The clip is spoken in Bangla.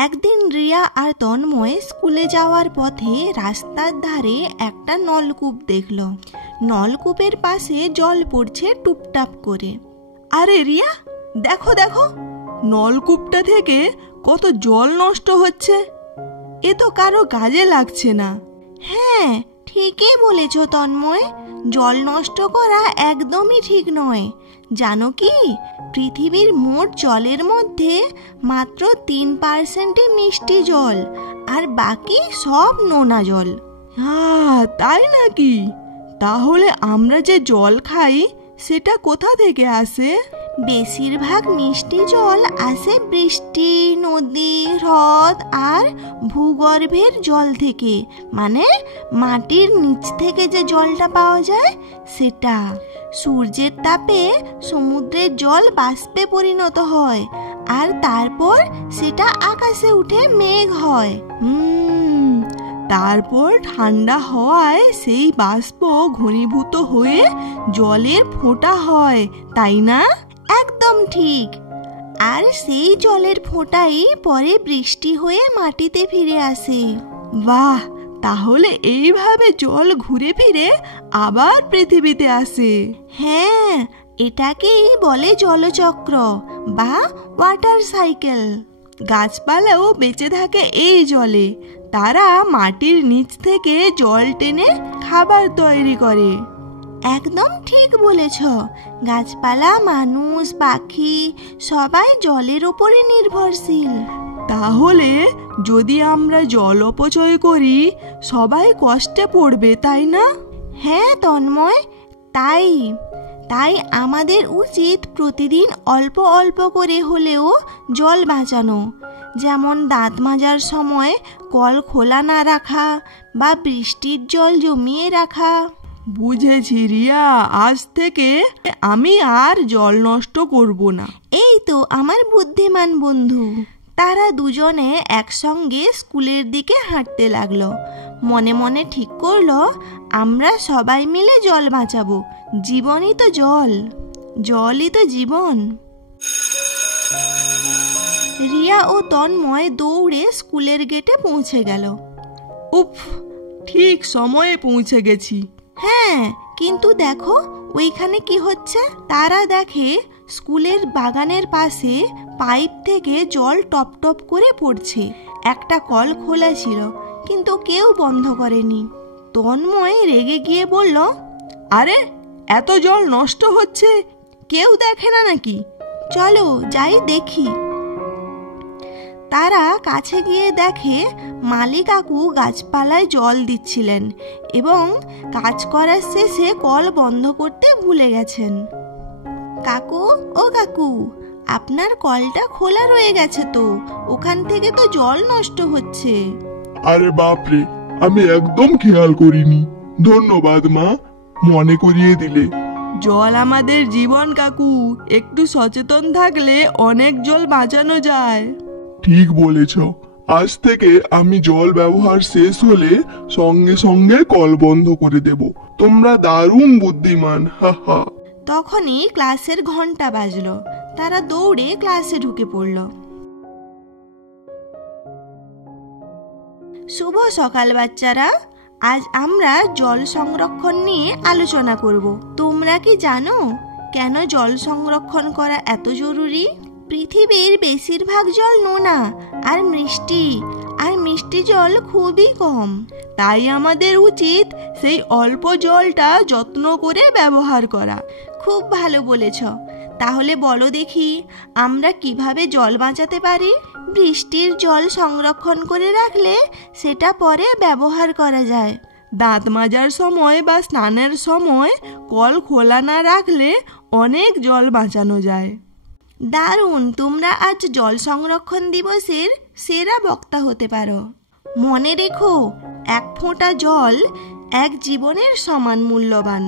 একদিন রিয়া আর তন্ময় স্কুলে যাওয়ার পথে রাস্তার ধারে একটা নলকূপ দেখল। নলকূপের পাশে জল পড়ছে টুপটাপ করে। আরে রিয়া, দেখো দেখো, নলকূপটা থেকে কত জল নষ্ট হচ্ছে। এ তো কারো কাজে লাগছে না। হ্যাঁ, ঠিকই বলেছ তন্ময়, জল নষ্ট করা একদমই ঠিক নয়। জানো কি, পৃথিবীর মোট জলের মধ্যে মাত্র 3% মিষ্টি জল, আর বাকি সব নোনা জল। তাই নাকি? তাহলে আমরা যে জল খাই সেটা কোথা থেকে আসে? বেশিরভাগ মিষ্টি জল আসে বৃষ্টি, নদী, হ্রদ আর ভূগর্ভের জল থেকে, মানে মাটির নিচ থেকে যে জলটা পাওয়া যায় সেটা। সূর্যের তাপে সমুদ্রের জল বাষ্পে পরিণত হয়, আর তারপর সেটা আকাশে উঠে মেঘ হয়। তারপর ঠান্ডা হওয়ায় সেই বাষ্প ঘনীভূত হয়ে জলের ফোঁটা হয়, তাই না? একদম ঠিক। আর সেই জলের ফোঁটাই পরে বৃষ্টি হয়ে মাটিতে ফিরে আসে। বাহ, তাহলে এইভাবে জল ঘুরে ফিরে আবার পৃথিবীতে আসে। হ্যাঁ, এটাকেই বলে জলচক্র বা ওয়াটার সাইকেল। গাছপালাও বেঁচে থাকে এই জলে। তারা মাটির নিচ থেকে জল টেনে খাবার তৈরি করে। একদম ঠিক বলেছ। গাছপালা, মানুষ, পাখি সবাই জলের উপরে নির্ভরশীল। তাহলে যদি আমরা জল অপচয় করি সবাই কষ্টে পড়বে, তাই না? হ্যাঁ তন্ময়, তাই আমাদের উচিত প্রতিদিন অল্প অল্প করে হলেও জল বাঁচানো। যেমন দাঁত মাজার সময় কল খোলা না রাখা বা বৃষ্টির জল জমিয়ে রাখা। বুঝেছি রিয়া, আজ থেকে আমি আর জল নষ্ট করব না। এই তো আমার বুদ্ধিমান বন্ধু। তারা দুজনে একসঙ্গে স্কুলের দিকে হাঁটতে লাগলো। মনে মনে ঠিক করলো, আমরা সবাই মিলে জল বাঁচাবো। জীবনই তো জল, জলই তো জীবন। রিয়া ও তন্ময় দৌড়ে স্কুলের গেটে পৌঁছে গেল। উফ, ঠিক সময়ে পৌঁছে গেছি। হ্যাঁ, কিন্তু দেখো ওইখানে কি হচ্ছে। তারা দেখে স্কুলের বাগানের পাশে পাইপ থেকে জল টপ টপ করে পড়ছে। একটা কল খোলা ছিল, কিন্তু কেউ বন্ধ করেনি। তন্ময় রেগে গিয়ে বলল, আরে, এত জল নষ্ট হচ্ছে, কেউ দেখে না নাকি? চলো যাই দেখি। তারা কাছে গিয়ে দেখে মালি কাকু গাছপালায় জল দিচ্ছিলেন এবং কাজ করার শেষে কল বন্ধ করতে ভুলে গেছেন। কাকু, ও কাকু, আপনার কলটা খোলা রয়ে গেছে তো, ওখান থেকে তো জল নষ্ট হচ্ছে। আরে বাপরে, আমি একদম খেয়াল করিনি। ধন্যবাদ মা, মনে করিয়ে দিলে। জল আমাদের জীবন কাকু, একটু সচেতন থাকলে অনেক জল বাঁচানো যায়। ঠিক বলেছ, আজ থেকে আমি জল ব্যবহার শেষ হলে সঙ্গে সঙ্গে কল বন্ধ করে দেব। তোমরা দারুণ বুদ্ধিমান, হা হা। তখনই ক্লাসের ঘন্টা বাজলো। তারা দৌড়ে ক্লাসে ঢুকে পড়ল। শুভ সকাল বাচ্চারা, আজ আমরা জল সংরক্ষণ নিয়ে আলোচনা করব। তোমরা কি জানো কেন জল সংরক্ষণ করা এত জরুরি? পৃথিবীর বেশিরভাগ জল নোনা আর মিষ্টি জল খুবই কম। তাই আমাদের উচিত সেই অল্প জলটা যত্ন করে ব্যবহার করা। খুব ভালো বলেছ। তাহলে বলো দেখি, আমরা কিভাবে জল বাঁচাতে পারি? বৃষ্টির জল সংরক্ষণ করে রাখলে সেটা পরে ব্যবহার করা যায়। দাঁত মাজার সময় বা স্নানের সময় কল খোলা না রাখলে অনেক জল বাঁচানো যায়। দারুণ, তোমরা আজ জল সংরক্ষণ দিবসের সেরা বক্তা হতে পারো। মনে রেখো, এক ফোঁটা জল এক জীবনের সমান মূল্যবান।